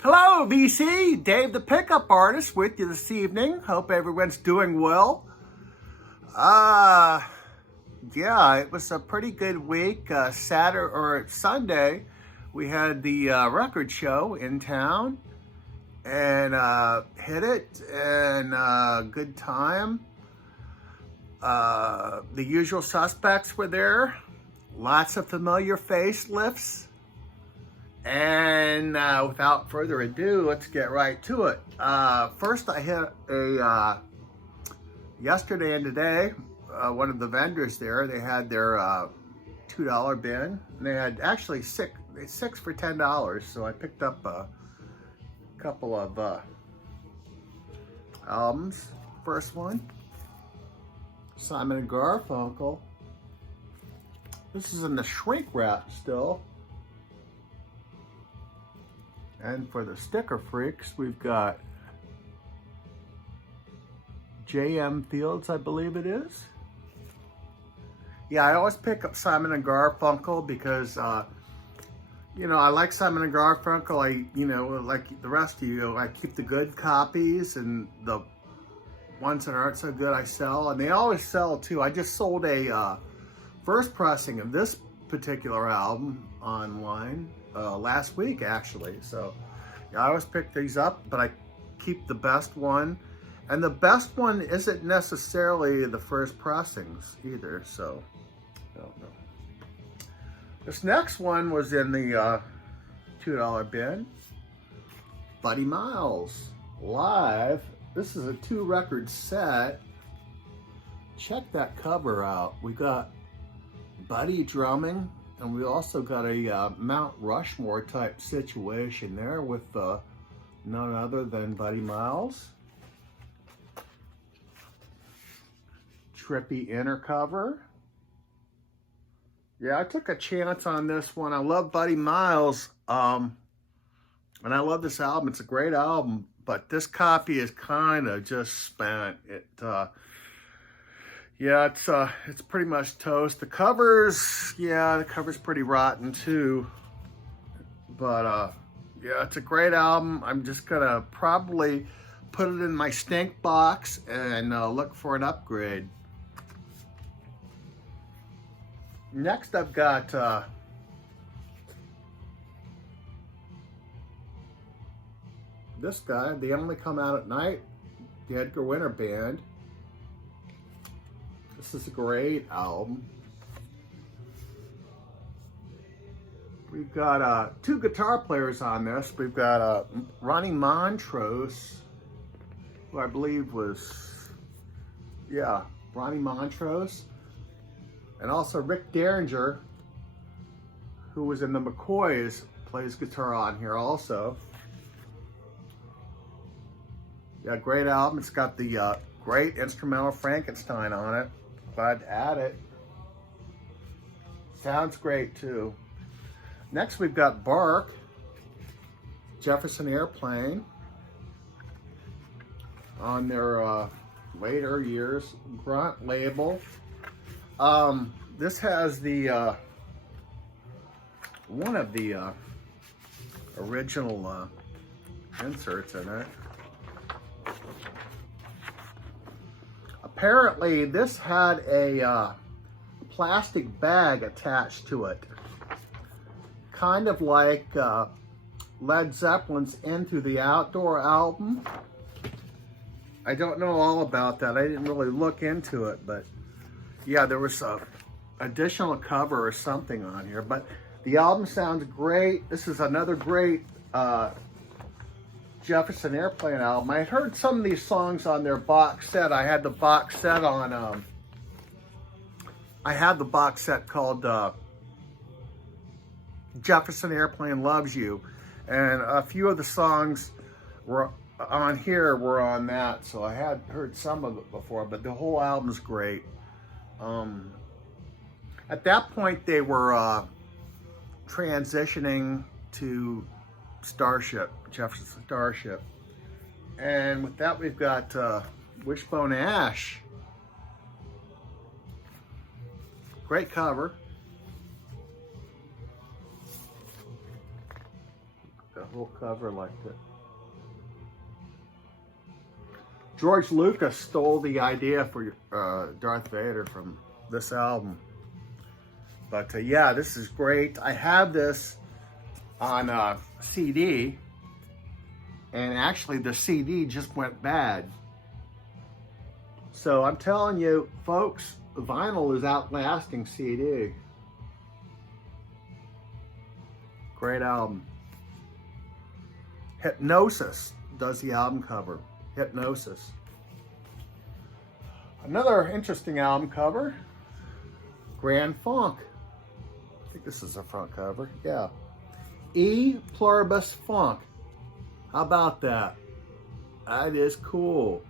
Hello, VC. Dave the Pickup Artist with you this evening. Hope everyone's doing well. Yeah, it was a pretty good week. Saturday or Sunday, we had the record show in town and hit it, and good time. The usual suspects were there. Lots of familiar facelifts. And without further ado, let's get right to it. First, I hit a, yesterday and today, one of the vendors there, they had their $2 bin. And they had actually six for $10. So I picked up a couple of albums. First one, Simon & Garfunkel. This is in the shrink wrap still. And for the sticker freaks, we've got J.M. Fields, I believe it is. Yeah, I always pick up Simon & Garfunkel because, I like Simon & Garfunkel. Like the rest of you, I keep the good copies, and the ones that aren't so good I sell. And they always sell, too. I just sold a first pressing of this particular album online last week, actually. So yeah, I always pick these up, but I keep the best one, and the best one isn't necessarily the first pressings either. So I don't know. This next one was in the $2 bin. Buddy Miles live. This is a 2-record set. Check that cover out. We got Buddy drumming. And we also got a Mount Rushmore type situation there with none other than Buddy Miles. Trippy inner cover. Yeah, I took a chance on this one. I love Buddy Miles, and I love this album. It's a great album, but this copy is kind of just spent. Yeah, it's pretty much toast. The cover's pretty rotten too. But yeah, it's a great album. I'm just gonna probably put it in my stink box and look for an upgrade. Next, I've got this guy. They Only Come Out at Night, the Edgar Winterband. This is a great album. We've got 2 guitar players on this. We've got Ronnie Montrose, who I believe was, Ronnie Montrose. And also Rick Derringer, who was in the McCoys, plays guitar on here also. Yeah, great album. It's got the great instrumental Frankenstein on it. Glad to add it. Sounds great too. Next we've got Bark, Jefferson Airplane, on their later years grunt label. This has the one of the original inserts in it. Apparently, this had a plastic bag attached to it, kind of like Led Zeppelin's Into the Outdoor album. I don't know all about that. I didn't really look into it, but yeah, there was a additional cover or something on here. But the album sounds great. This is another great Jefferson Airplane album. I heard some of these songs on their box set. I had the box set on, I had the box set called Jefferson Airplane Loves You. And a few of the songs were on here were on that. So I had heard some of it before, but the whole album's great. At that point, they were transitioning to Starship, Jefferson Starship. And with that, we've got Wishbone Ash. Great cover. the whole cover like that. George Lucas stole the idea for Darth Vader from this album. But yeah, this is great. I have this on CD, and actually the CD just went bad. So I'm telling you, folks, vinyl is outlasting CD. Great album. Hypnosis does the album cover. Hypnosis. Another interesting album cover, Grand Funk. I think this is a front cover. Yeah. E Pluribus Funk. How about that? That is cool.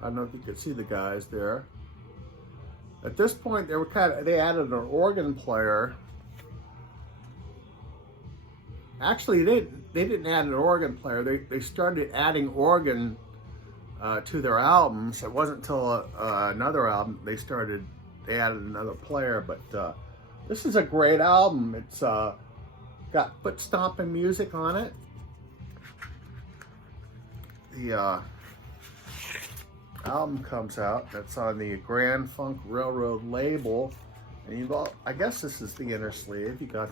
I don't know if you could see the guys there. At this point, they added an organ player. Actually, they didn't add an organ player. They started adding organ to their albums. It wasn't until another album they added another player. But this is a great album. It's got foot stomping music on it. The album comes out. That's on the Grand Funk Railroad label. And I guess this is the inner sleeve. You got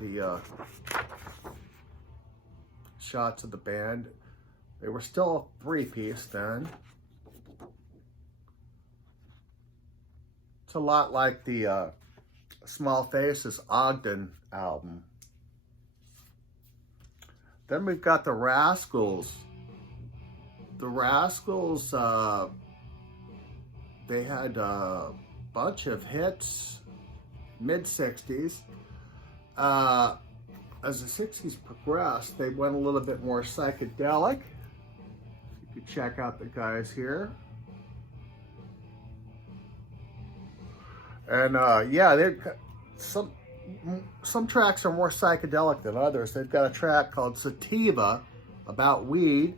the shots of the band. They were still a three-piece then. It's a lot like the Small Faces Ogden album. Then we've got the Rascals. The Rascals, they had a bunch of hits, mid-60s. As the 60s progressed, they went a little bit more psychedelic. You can check out the guys here. And yeah, some tracks are more psychedelic than others. They've got a track called Sativa, about weed,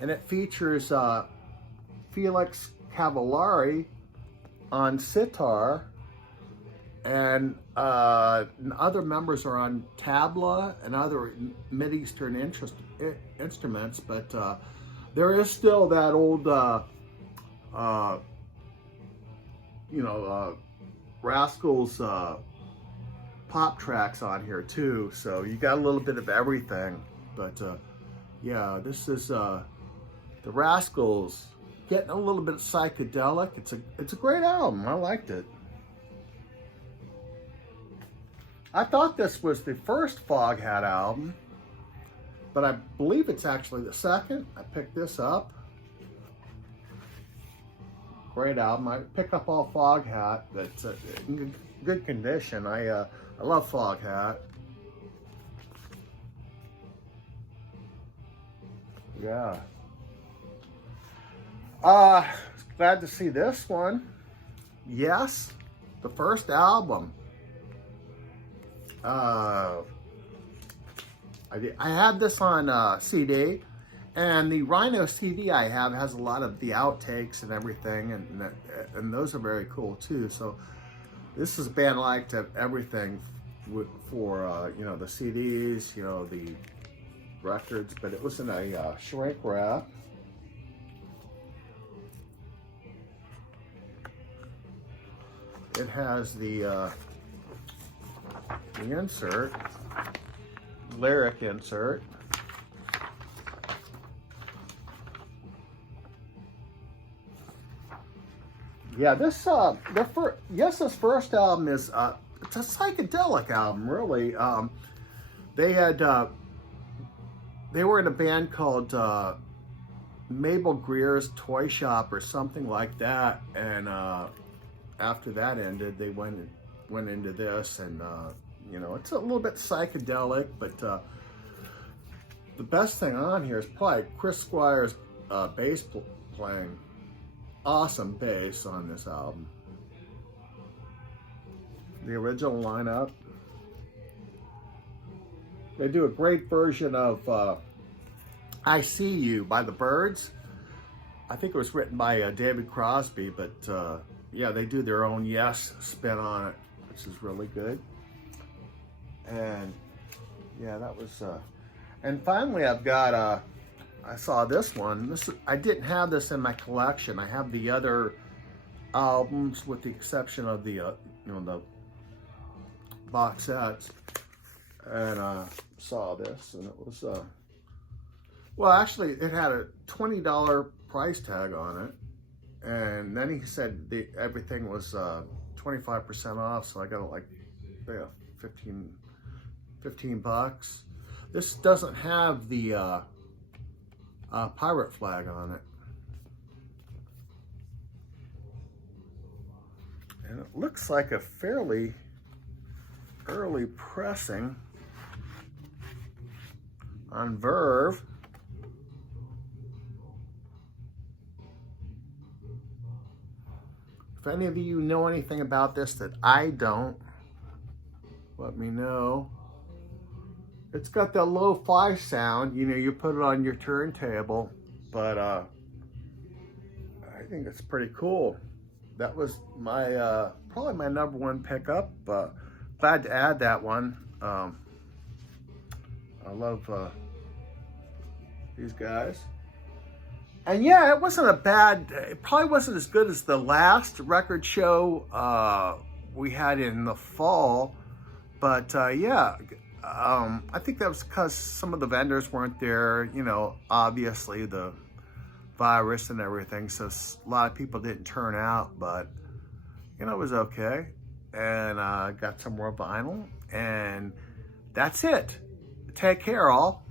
and it features Felix Cavallari on sitar, and other members are on tabla and other Mid-Eastern instruments, but there is still that old, Rascals pop tracks on here too, so you got a little bit of everything. But yeah, this is the Rascals getting a little bit psychedelic. It's a great album. I liked it. I thought this was the first Foghat album, but I believe it's actually the second. I picked this up. Great album. I pick up all Foghat. That's in good condition. I love Foghat. Yeah. Glad to see this one. Yes, the first album. I have this on CD, and the Rhino CD I have has a lot of the outtakes and everything, and those are very cool too. So this is a band I like to have everything for the CDs, the records, but it was in a shrink wrap. It has the insert, lyric insert. Yeah, this Yes's first album is it's a psychedelic album, really. They were in a band called Mabel Greer's Toy Shop or something like that, and after that ended, they went into this, and it's a little bit psychedelic, but the best thing on here is probably Chris Squire's bass playing. Awesome bass on this album. The original lineup. They do a great version of I See You by the Byrds. I think it was written by David Crosby, but yeah, they do their own Yes spin on it. which is really good. And yeah, that was, and finally I've got, I saw this one. I didn't have this in my collection. I have the other albums with the exception of the, you know, the box sets. And saw this, and it was, well, actually, it had a $20 price tag on it. And then he said everything was 25% off, so I got it like, yeah, 15 bucks. This doesn't have the pirate flag on it. And it looks like a fairly early pressing on Verve. If any of you know anything about this that I don't, let me know. It's got that lo-fi sound, you know, you put it on your turntable, but I think it's pretty cool. That was my, probably my #1 pickup. Glad to add that one. I love these guys. And yeah, it wasn't a bad, it probably wasn't as good as the last record show we had in the fall. But yeah, I think that was because some of the vendors weren't there, you know, obviously the virus and everything. So a lot of people didn't turn out, but you know, it was okay. And got some more vinyl, and that's it. Take care, all.